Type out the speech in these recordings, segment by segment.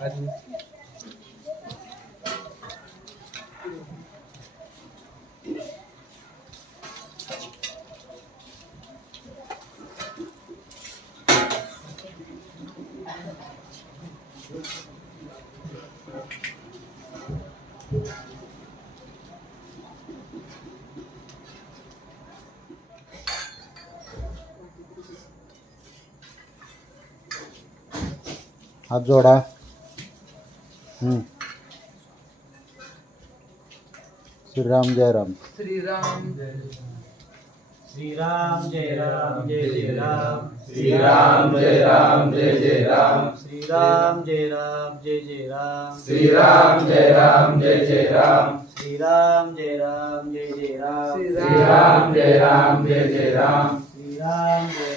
아주 हात जोडा। हम्म. श्रीराम जय राम। श्रीराम। श्रीराम जय राम जय जय राम। श्रीराम जय राम जय जय राम। श्रीराम जय राम जय जय राम। श्रीराम जय राम जय जय राम। श्रीराम जय राम जय जय राम। श्रीराम। जय राम जय जय राम। श्रीराम राम जय जय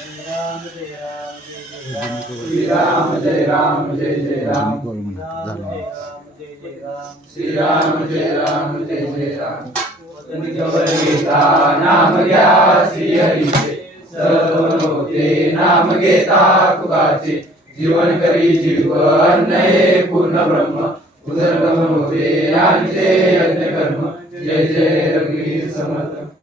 శ్రీరామ జయ రామ జయ జయ రామ శ్రీరామ జయ రామ జయ జయ రామ గీతా నామ जीवन करी जीवन पूर्ण ब्रह्म उदर होते ज्ञान जय कर्म जय जय रघुवीर समर्थ